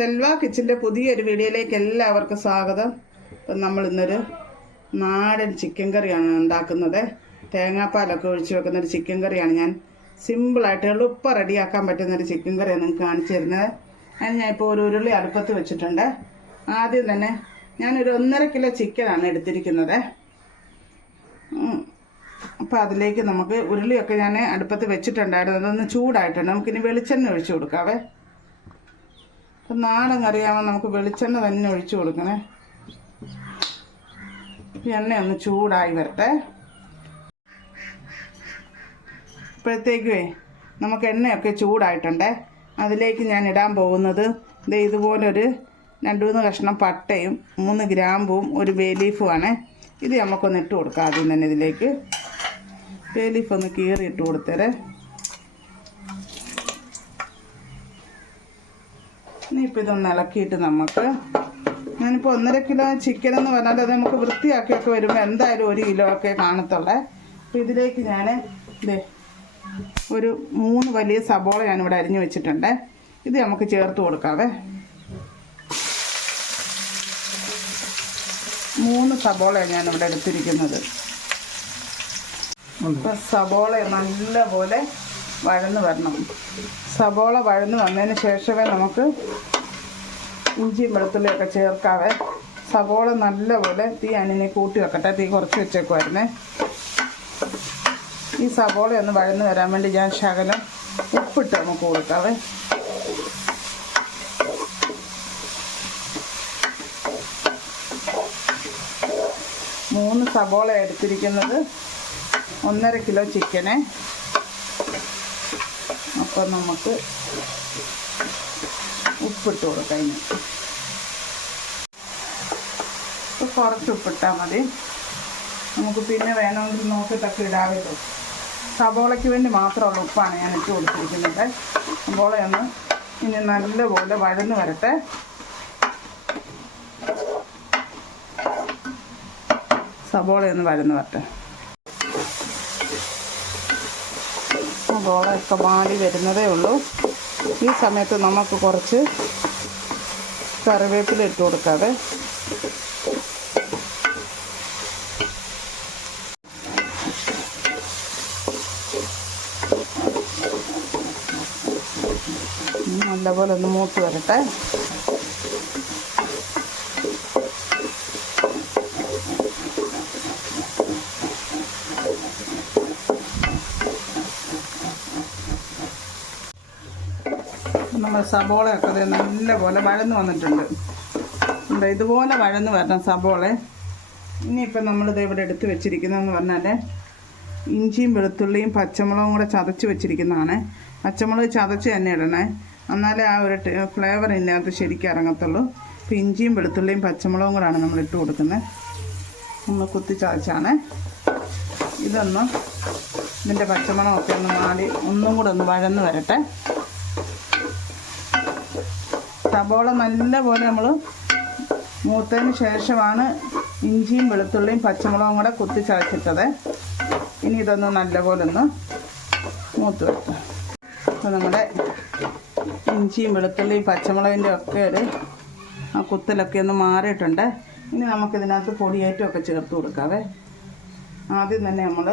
സെൽവ കിച്ചന്റെ പുതിയൊരു വീഡിയോയിലേക്ക് എല്ലാവർക്കും സ്വാഗതം. ഇപ്പം നമ്മൾ ഇന്നൊരു നാടൻ ചിക്കൻ കറിയാണ് ഉണ്ടാക്കുന്നത്. തേങ്ങാപ്പാലൊക്കെ ഒഴിച്ച് വെക്കുന്ന ഒരു ചിക്കൻ കറിയാണ് ഞാൻ. സിമ്പിളായിട്ട് എളുപ്പം റെഡിയാക്കാൻ പറ്റുന്ന ഒരു ചിക്കൻ കറിയാണ് നിങ്ങൾക്ക് കാണിച്ചു തരുന്നത്. അതിന് ഞാൻ ഇപ്പോൾ ഒരു ഉരുളി അടുപ്പത്ത് വെച്ചിട്ടുണ്ട്. ആദ്യം തന്നെ ഞാനൊരു ഒന്നര കിലോ ചിക്കനാണ് എടുത്തിരിക്കുന്നത്. അപ്പോൾ അതിലേക്ക് നമുക്ക് ഉരുളിയൊക്കെ ഞാൻ അടുപ്പത്ത് വെച്ചിട്ടുണ്ടായിരുന്നു. അതൊന്ന് ചൂടായിട്ടുണ്ട്. നമുക്കിനി വെളിച്ചെണ്ണ ഒഴിച്ചു കൊടുക്കാവേ. അപ്പം നാടൻ കറിയാകുമ്പോൾ നമുക്ക് വെളിച്ചെണ്ണ തന്നെ ഒഴിച്ചു കൊടുക്കണേ? എണ്ണ ഒന്ന് ചൂടായി വരട്ടെ. ഇപ്പോഴത്തേക്കുവേ നമുക്ക് എണ്ണയൊക്കെ ചൂടായിട്ടുണ്ടേ. അതിലേക്ക് ഞാൻ ഇടാൻ പോകുന്നത് ഇത് ഇതുപോലൊരു രണ്ട് മൂന്ന് കഷ്ണം പട്ടയും മൂന്ന് ഗ്രാമ്പും ഒരു ബേലീഫുമാണ് ഇത് നമുക്കൊന്ന് ഇട്ട് കൊടുക്കാം ആദ്യം തന്നെ ഇതിലേക്ക്. ബേലീഫ് ഒന്ന് കീറി ഇട്ട് കൊടുത്തേരെ. ഇനിയിപ്പോൾ ഇതൊന്ന് ഇളക്കിയിട്ട് നമുക്ക് ഞാനിപ്പോൾ ഒന്നര കിലോ ചിക്കൻ എന്ന് പറഞ്ഞാൽ അത് നമുക്ക് വൃത്തിയാക്കിയൊക്കെ വരുമ്പോൾ എന്തായാലും ഒരു കിലോ ഒക്കെ കാണത്തുള്ളേ. അപ്പോൾ ഇതിലേക്ക് ഞാൻ ഇതേ ഒരു മൂന്ന് വലിയ സബോള ഞാനിവിടെ അരിഞ്ഞു വെച്ചിട്ടുണ്ട്. ഇത് നമുക്ക് ചേർത്ത് കൊടുക്കാവേ. മൂന്ന് സബോളയാണ് ഞാനിവിടെ എടുത്തിരിക്കുന്നത്. അപ്പം സബോള നല്ലപോലെ വഴന്ന് വരണം. സബോള വഴന്ന് വന്നതിന് ശേഷമേ നമുക്ക് ഇഞ്ചിയും വെളുത്തുള്ളിയൊക്കെ ചേർക്കാവേ. സബോള നല്ലപോലെ തീ അനിനെ കൂട്ടി വെക്കട്ടെ. തീ കുറച്ച് വെച്ചേക്കുമായിരുന്നേ ഈ സബോള ഒന്ന് വഴന്ന് വരാൻ വേണ്ടി ഞാൻ ശകലം ഉപ്പിട്ട് നമുക്ക് കൊടുക്കാവേ. മൂന്ന് സബോള എടുത്തിരിക്കുന്നത്. ഒന്നര കിലോ ചിക്കന്. അപ്പോൾ നമുക്ക് ഉപ്പിട്ട് കൊടുക്കാം ഇനി. ഇപ്പോൾ കുറച്ച് ഉപ്പിട്ടാൽ മതി. നമുക്ക് പിന്നെ വേണമെങ്കിൽ നോക്കിയിട്ടൊക്കെ ഇടാമല്ലോ സബോളയ്ക്ക് വേണ്ടി മാത്രമുള്ള ഉപ്പാണ് ഞാൻ ഇട്ട് കൊടുത്തിരിക്കുന്നത്. സബോളയൊന്ന് ഇനി നല്ലപോലെ വഴന്ന് വരട്ടെ. സബോളയൊന്ന് വഴന്ന് വരട്ടെ. സബോളയൊക്കെ വാടി വരുന്നതേ ഉള്ളൂ. ഈ സമയത്ത് നമുക്ക് കുറച്ച് കറിവേപ്പില ഇട്ട് കൊടുക്കാതെ നല്ലപോലെ ഒന്ന് മൂത്ത് വരട്ടെ. നമ്മൾ സബോളയൊക്കെ അത് നല്ലപോലെ വഴന്ന് വന്നിട്ടുണ്ട്. ഉണ്ട് ഇതുപോലെ വഴന്ന് വരണം സബോള. ഇനിയിപ്പോൾ നമ്മളിത് ഇവിടെ എടുത്ത് വെച്ചിരിക്കുന്നതെന്ന് പറഞ്ഞാൽ ഇഞ്ചിയും വെളുത്തുള്ളിയും പച്ചമുളകും കൂടെ ചതച്ച് വെച്ചിരിക്കുന്നതാണ്. പച്ചമുളക് ചതച്ച് തന്നെ ഇടണേ. എന്നാലേ ആ ഒരു ഫ്ലേവർ ഇല്ലാത്ത ശരിക്കും ഇറങ്ങത്തുള്ളൂ. അപ്പോൾ ഇഞ്ചിയും വെളുത്തുള്ളിയും പച്ചമുളകും കൂടാണ് നമ്മൾ ഇട്ട് കൊടുക്കുന്നത് ഒന്ന് കുത്തി ചതച്ചാണ്. ഇതൊന്ന് ഇതിന്റെ പച്ചമുളകൊക്കെ ഒന്ന് മാറി ഒന്നും കൂടെ ഒന്ന് വഴന്ന് വരട്ടെ. സബോള നല്ലപോലെ നമ്മൾ മൂത്തതിന് ശേഷമാണ് ഇഞ്ചിയും വെളുത്തുള്ളിയും പച്ചമുളകും കൂടെ കുത്തി ചതച്ചിട്ടത്. ഇനി ഇതൊന്ന് നല്ലപോലെ ഒന്ന് മൂത്ത് വെക്കാം. അപ്പോൾ നമ്മുടെ ഇഞ്ചിയും വെളുത്തുള്ളിയും പച്ചമുളകിന്റെ ഒക്കെ ഒരു ആ കുത്തലൊക്കെ ഒന്ന് മാറിയിട്ടുണ്ട്. ഇനി നമുക്കിതിനകത്ത് പൊടിയേറ്റമൊക്കെ ചേർത്ത് കൊടുക്കാവേ. ആദ്യം തന്നെ നമ്മൾ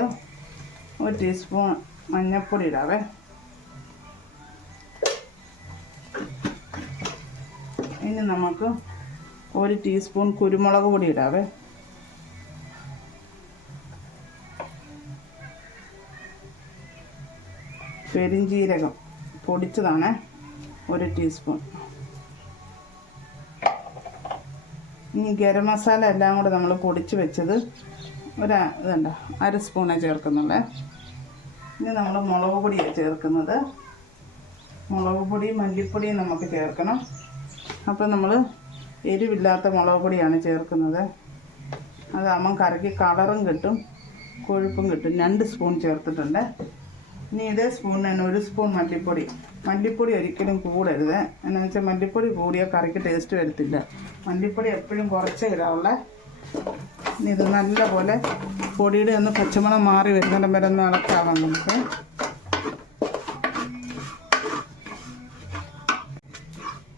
ഒരു ടീസ്പൂൺ മഞ്ഞൾപ്പൊടി ഇടാവേ. ഇനി നമുക്ക് ഒരു ടീസ്പൂൺ കുരുമുളക് പൊടി ഇടാവേ. പെരിഞ്ചീരകം പൊടിച്ചതാണ് ഒരു ടീസ്പൂൺ ഇനി ഗരം മസാല എല്ലാം കൂടെ നമ്മൾ പൊടിച്ച് വെച്ചത് ഒരു ഇതുണ്ട അര സ്പൂണേ ചേർക്കുന്നുള്ളേ. ഇനി നമ്മൾ മുളക് പൊടിയാണ് ചേർക്കുന്നത്. മുളക് പൊടിയും മല്ലിപ്പൊടിയും നമുക്ക് ചേർക്കണം. അപ്പോൾ നമ്മൾ എരിവില്ലാത്ത മുളക് പൊടിയാണ് ചേർക്കുന്നത്. അതാകുമ്പം കറിക്ക് കളറും കിട്ടും കൊഴുപ്പും കിട്ടും. രണ്ട് സ്പൂൺ ചേർത്തിട്ടുണ്ട്. ഇനി ഇതേ സ്പൂണിന് തന്നെ ഒരു സ്പൂൺ മല്ലിപ്പൊടി. മല്ലിപ്പൊടി ഒരിക്കലും കൂടരുത്. എന്നു വെച്ചാൽ മല്ലിപ്പൊടി കൂടിയാൽ കറിക്ക് ടേസ്റ്റ് വരത്തില്ല. മല്ലിപ്പൊടി എപ്പോഴും കുറച്ചേ ഇടാവുള്ളേ. ഇനി ഇത് നല്ലപോലെ പൊടിയുടെ ഒന്ന് പച്ചമണം മാറി വരുന്നിടം വരെ ഒന്ന് ഇളക്കാവാം നമുക്ക്.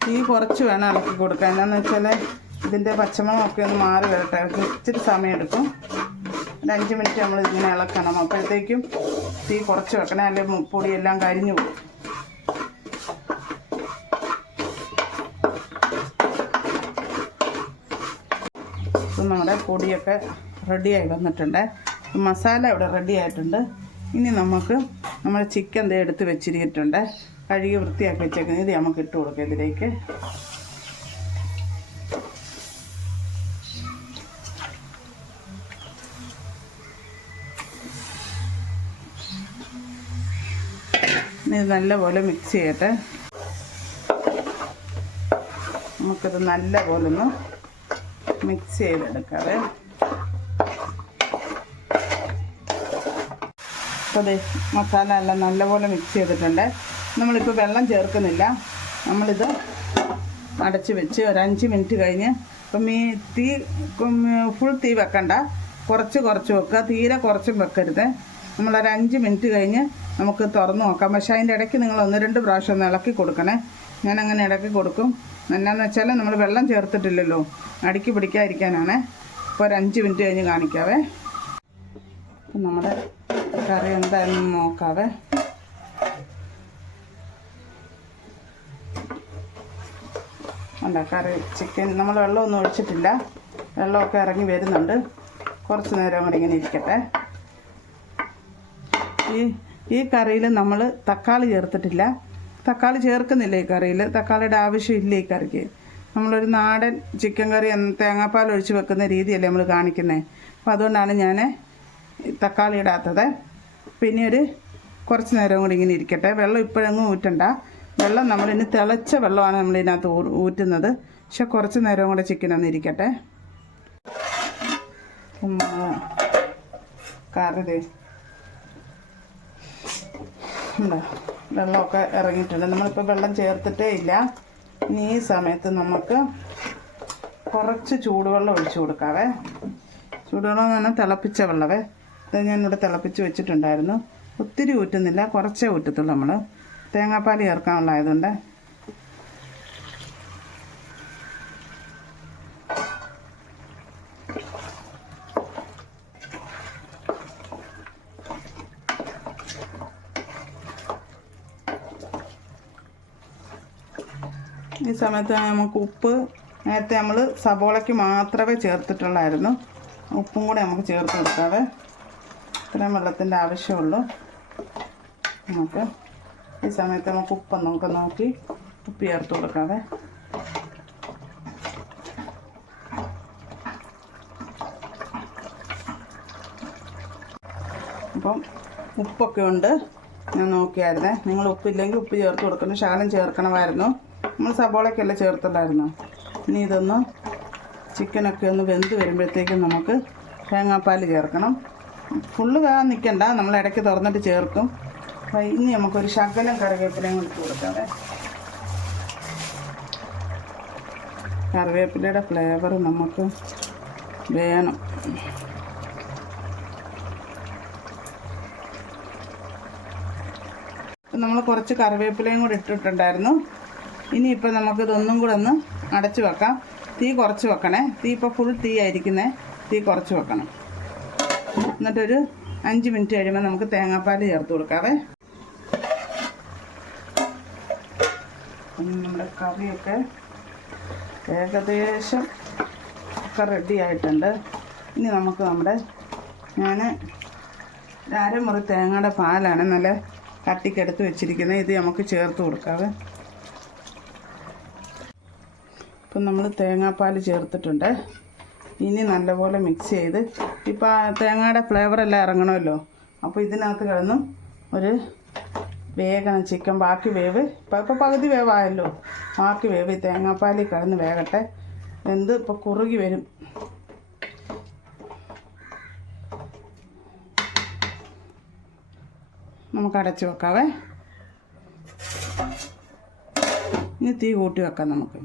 തീ കുറച്ച് വേണം ഇളക്കി കൊടുക്കാൻ. എന്താണെന്ന് വെച്ചാൽ ഇതിന്റെ പച്ചമണമൊക്കെ ഒന്ന് മാറി വരട്ടെ. ഇളക്കി ഇച്ചിരി സമയം എടുക്കും. ഒരു അഞ്ച് മിനിറ്റ് നമ്മൾ ഇങ്ങനെ ഇളക്കണം. അപ്പോഴത്തേക്കും തീ കുറച്ച് വെക്കണം. അല്ലെങ്കിൽ പൊടിയെല്ലാം കരിഞ്ഞു പോകും. നമ്മുടെ പൊടിയൊക്കെ റെഡിയായി വന്നിട്ടുണ്ട്. മസാല ഇവിടെ റെഡി ആയിട്ടുണ്ട്. ഇനി നമുക്ക് നമ്മൾ ചിക്കൻ എടുത്ത് വെച്ചിരിച്ചിട്ടുണ്ട് കഴുകി വൃത്തിയാക്കി വെച്ചേക്കുന്നത് ഇത് നമുക്ക് ഇട്ട് കൊടുക്കാം ഇതിലേക്ക്. ഇത് നല്ലപോലെ മിക്സ് ചെയ്യട്ടെ. നമുക്കിത് നല്ലപോലെ ഒന്ന് മിക്സ് ചെയ്തെടുക്കാവേ. അതെ മസാല എല്ലാം നല്ലപോലെ മിക്സ് ചെയ്തിട്ടുണ്ട്. നമ്മളിപ്പോൾ വെള്ളം ചേർക്കുന്നില്ല. നമ്മളിത് അടച്ച് വെച്ച് ഒരു അഞ്ച് മിനിറ്റ് കഴിഞ്ഞ് ഇപ്പം ഈ തീ ഫുൾ തീ വെക്കണ്ട. കുറച്ച് കുറച്ച് വെക്കുക. തീരെ കുറച്ചും വെക്കരുത്. നമ്മളൊരു അഞ്ച് മിനിറ്റ് കഴിഞ്ഞ് നമുക്ക് തുറന്നു നോക്കാം. പക്ഷേ അതിന്റെ ഇടയ്ക്ക് നിങ്ങൾ ഒന്ന് രണ്ട് പ്രാവശ്യം ഒന്ന് ഇളക്കി കൊടുക്കണേ. ഞാൻ അങ്ങനെ ഇടയ്ക്ക് കൊടുക്കും. എന്നാന്ന് വെച്ചാൽ നമ്മൾ വെള്ളം ചേർത്തിട്ടില്ലല്ലോ. അടുക്കി പിടിക്കാതിരിക്കാനാണ്. ഇപ്പോൾ ഒരു അഞ്ച് മിനിറ്റ് കഴിഞ്ഞ് കാണിക്കാവേ. നമ്മുടെ കറി എന്തായാലും നോക്കാവേ. അല്ല കറി ചിക്കൻ. നമ്മൾ വെള്ളമൊന്നും ഒഴിച്ചിട്ടില്ല. വെള്ളമൊക്കെ ഇറങ്ങി വരുന്നുണ്ട്. കുറച്ച് നേരം കൂടി ഇങ്ങനെ ഇരിക്കട്ടെ. ഈ ഈ കറിയിൽ നമ്മൾ തക്കാളി ചേർത്തിട്ടില്ല. തക്കാളി ചേർക്കുന്നില്ല ഈ കറിയിൽ. തക്കാളിയുടെ ആവശ്യമില്ല ഈ കറിക്ക്. നമ്മളൊരു നാടൻ ചിക്കൻ കറി തേങ്ങാപ്പാൽ ഒഴിച്ച് വെക്കുന്ന രീതിയല്ലേ നമ്മൾ കാണിക്കുന്നത് അപ്പോൾ അതുകൊണ്ടാണ് ഞാൻ തക്കാളി ഇടാത്തത്. പിന്നെ ഒരു കുറച്ച് നേരം കൂടി ഇങ്ങനെ ഇരിക്കട്ടെ. വെള്ളം ഇപ്പോഴങ്ങും ഊറ്റണ്ട. വെള്ളം നമ്മളിന്ന് തിളച്ച വെള്ളമാണ് നമ്മളിതിനകത്ത് ഊറ്റുന്നത്. പക്ഷെ കുറച്ച് നേരം കൂടെ ചിക്കൻ ഒന്ന് ഇരിക്കട്ടെ. ഉം, കറി ദേ എന്താ വെള്ളമൊക്കെ ഇറങ്ങിയിട്ടുണ്ട്. നമ്മളിപ്പോൾ വെള്ളം ചേർത്തിട്ടേ ഇല്ല. ഇനി ഈ സമയത്ത് നമുക്ക് കുറച്ച് ചൂടുവെള്ളം ഒഴിച്ചു കൊടുക്കാവേ. ചൂടുവെള്ളം എന്ന് പറഞ്ഞാൽ തിളപ്പിച്ച വെള്ളമേ ഇത് ഞാനിവിടെ തിളപ്പിച്ച് വെച്ചിട്ടുണ്ടായിരുന്നു. ഒത്തിരി ഊറ്റുന്നില്ല കുറച്ചേ ഊറ്റത്തുള്ളൂ നമ്മൾ തേങ്ങാപ്പാൽ ചേർക്കാനുള്ളതായതുകൊണ്ട് ഈ സമയത്ത് നമുക്ക് ഉപ്പ് നേരത്തെ നമ്മൾ സബോളയ്ക്ക് മാത്രമേ ചേർത്തിട്ടുള്ളായിരുന്നു. ഉപ്പും കൂടെ നമുക്ക് ചേർത്ത് കൊടുക്കാതെ ഇത്രയും വെള്ളത്തിന്റെ ആവശ്യമുള്ളൂ. നമുക്ക് ഈ സമയത്ത് നമുക്ക് ഉപ്പ് നമുക്ക് നോക്കി ഉപ്പ് ചേർത്ത് കൊടുക്കാതെ അപ്പം ഉപ്പൊക്കെ ഉണ്ട്. ഞാൻ നോക്കിയായിരുന്നേ. നിങ്ങൾ ഉപ്പില്ലെങ്കിൽ ഉപ്പ് ചേർത്ത് കൊടുക്കണം. ശകലം ചേർക്കണമായിരുന്നു. നമ്മൾ സബോളയ്ക്കല്ല ചേർത്തില്ലായിരുന്നു ഇനി ഇതൊന്ന് ചിക്കനൊക്കെ ഒന്ന് വെന്ത് വരുമ്പോഴത്തേക്കും നമുക്ക് തേങ്ങാപ്പാൽ ചേർക്കണം. ഫുള്ള് വേഗം നിൽക്കണ്ട. നമ്മൾ ഇടയ്ക്ക് തുറന്നിട്ട് ചേർക്കും. അപ്പോൾ ഇനി നമുക്കൊരു ശകലം കറിവേപ്പിലയും കൂടി കൊടുക്കാം കറിവേപ്പിലയുടെ ഫ്ലേവർ നമുക്ക് വേണം. അപ്പം നമ്മൾ കുറച്ച് കറിവേപ്പിലയും കൂടി ഇട്ടിട്ടുണ്ടായിരുന്നു. ഇനിയിപ്പോൾ നമുക്കിതൊന്നും കൂടെ ഒന്ന് അടച്ചു വെക്കാം. തീ കുറച്ച് വെക്കണേ. തീ ഇപ്പോൾ ഫുൾ തീ ആയിരിക്കുന്നേ. തീ കുറച്ച് വെക്കണം. എന്നിട്ടൊരു അഞ്ച് മിനിറ്റ് കഴിയുമ്പോൾ നമുക്ക് തേങ്ങാപ്പാൽ ചേർത്ത് കൊടുക്കാവേ. നമ്മുടെ കറിയൊക്കെ ഏകദേശം ഒക്കെ റെഡി ആയിട്ടുണ്ട്. ഇനി നമുക്ക് നമ്മുടെ ഞാൻ അരമുറി തേങ്ങയുടെ പാലാണ് നല്ല കട്ടിക്കെടുത്ത് വെച്ചിരിക്കുന്നത്. ഇത് നമുക്ക് ചേർത്ത് കൊടുക്കാതെ ഇപ്പം നമ്മൾ തേങ്ങാപ്പാൽ ചേർത്തിട്ടുണ്ട്. ഇനി നല്ലപോലെ മിക്സ് ചെയ്ത് ഇപ്പം തേങ്ങയുടെ ഫ്ലേവർ എല്ലാം ഇറങ്ങണമല്ലോ. അപ്പോൾ ഇതിനകത്ത് കിടന്നും ഒരു വേഗം ചിക്കൻ ബാക്കി വേവ്. ഇപ്പം ഇപ്പോൾ പകുതി വേവായല്ലോ. ബാക്കി വേവ് തേങ്ങാപ്പാലിൽ കിടന്ന് വേകട്ടെ. എന്ത് ഇപ്പോൾ കുറുകി വരും. നമുക്ക് അടച്ച് വെക്കാവേ. ഇനി തീ കൂട്ടി വെക്കാം നമുക്ക്.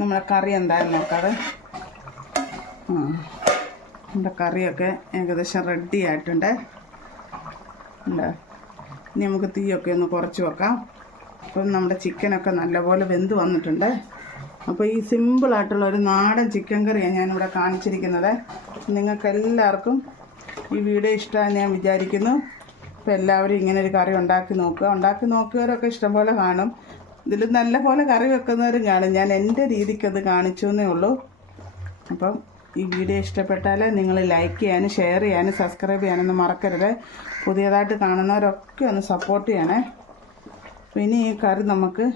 നമ്മളെ കറി എന്തായാലും നോക്കാവേ. ആ നമ്മുടെ കറിയൊക്കെ ഏകദേശം റെഡി ആയിട്ടുണ്ട്. ഉണ്ട് ഇനി നമുക്ക് തീയൊക്കെ ഒന്ന് കുറച്ച് വെക്കാം. അപ്പം നമ്മുടെ ചിക്കനൊക്കെ നല്ലപോലെ വെന്ത് വന്നിട്ടുണ്ട്. അപ്പോൾ ഈ സിമ്പിളായിട്ടുള്ള ഒരു നാടൻ ചിക്കൻ കറിയാണ് ഞാനിവിടെ കാണിച്ചിരിക്കുന്നത്. നിങ്ങൾക്ക് എല്ലാവർക്കും ഈ വീഡിയോ ഇഷ്ടമാണെന്ന് ഞാൻ വിചാരിക്കുന്നു. അപ്പോൾ എല്ലാവരും ഇങ്ങനെ ഒരു കറി ഉണ്ടാക്കി നോക്കുക. ഉണ്ടാക്കി നോക്കിയവരൊക്കെ ഇഷ്ടംപോലെ കാണും. ഇതിൽ നല്ല പോലെ കറി വെക്കുന്നവരും കാണും. ഞാൻ എന്റെ രീതിക്കത് കാണിച്ചു എന്നേ ഉള്ളൂ. അപ്പം ഈ വീഡിയോ ഇഷ്ടപ്പെട്ടാൽ നിങ്ങൾ ലൈക്ക് ചെയ്യാനും ഷെയർ ചെയ്യാനും സബ്സ്ക്രൈബ് ചെയ്യാനൊന്നും മറക്കരുത്. പുതിയതായിട്ട് കാണുന്നവരൊക്കെ ഒന്ന് സപ്പോർട്ട് ചെയ്യണേ. പിന്നെ ഈ കറി നമുക്ക്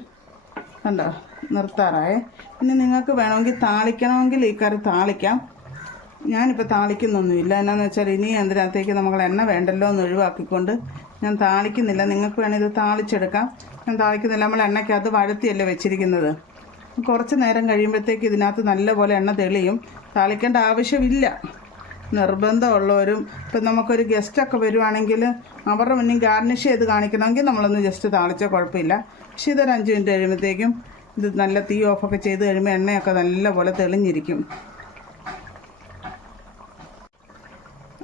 കണ്ടോ നിർത്താറായേ. ഇനി നിങ്ങൾക്ക് വേണമെങ്കിൽ താളിക്കണമെങ്കിൽ ഈ കറി താളിക്കാം. ഞാനിപ്പോൾ താളിക്കുന്നൊന്നുമില്ല. എന്നാന്ന് വെച്ചാൽ ഇനി അതിനകത്തേക്ക് നമ്മൾ എണ്ണ വേണ്ടല്ലോ എന്ന് ഒഴിവാക്കിക്കൊണ്ട് ഞാൻ താളിക്കുന്നില്ല. നിങ്ങൾക്ക് വേണമെങ്കിൽ ഇത് താളിച്ചെടുക്കാം. ഞാൻ താളിക്കുന്നില്ല. നമ്മൾ എണ്ണയ്ക്കകത്ത് വഴത്തിയല്ലേ വെച്ചിരിക്കുന്നത്. കുറച്ച് നേരം കഴിയുമ്പോഴത്തേക്ക് ഇതിനകത്ത് നല്ലപോലെ എണ്ണ തെളിയും. താളിക്കേണ്ട ആവശ്യമില്ല. നിർബന്ധമുള്ളവരും ഇപ്പം നമുക്കൊരു ഗസ്റ്റൊക്കെ വരുവാണെങ്കിൽ അവരുടെ മുന്നിൽ ഗാർണിഷ് ചെയ്ത് കാണിക്കണമെങ്കിൽ നമ്മളൊന്ന് ജസ്റ്റ് താളിച്ചാൽ കുഴപ്പമില്ല. പക്ഷേ ഇതൊരു അഞ്ച് മിനിറ്റ് കഴിയുമ്പോഴത്തേക്കും ഇത് നല്ല തീ ഓഫൊക്കെ ചെയ്ത് കഴിയുമ്പോൾ എണ്ണയൊക്കെ നല്ലപോലെ തെളിഞ്ഞിരിക്കും.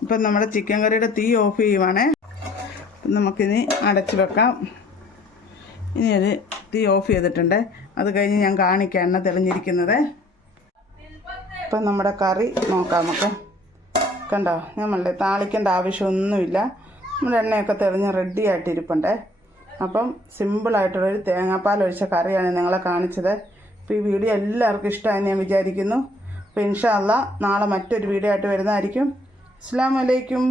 ഇപ്പം നമ്മുടെ ചിക്കൻ കറിയുടെ തീ ഓഫ് ചെയ്യുവാണേ. നമുക്കിനി അടച്ചു വെക്കാം. ഇനി ഒരു തീ ഓഫ് ചെയ്തിട്ടുണ്ട്. അത് കഴിഞ്ഞ് ഞാൻ കാണിക്കാം എണ്ണ തെളിഞ്ഞിരിക്കുന്നത്. ഇപ്പം നമ്മുടെ കറി നോക്കാം നമുക്ക് കണ്ടോ? നമ്മളെ താളിക്കേണ്ട ആവശ്യമൊന്നുമില്ല. നമ്മുടെ എണ്ണയൊക്കെ തെളിഞ്ഞ് റെഡി ആയിട്ടിരിപ്പുണ്ട്. അപ്പം സിമ്പിളായിട്ടുള്ളൊരു തേങ്ങാപ്പാൽ ഒഴിച്ച കറിയാണ് നിങ്ങളെ കാണിച്ചത്. അപ്പോൾ ഈ വീഡിയോ എല്ലാവർക്കും ഇഷ്ടമായി ഞാൻ വിചാരിക്കുന്നു. അപ്പോൾ ഇൻഷാല്ല നാളെ മറ്റൊരു വീഡിയോ ആയിട്ട് വരുന്നതായിരിക്കും. അസ്സാം വലൈക്കും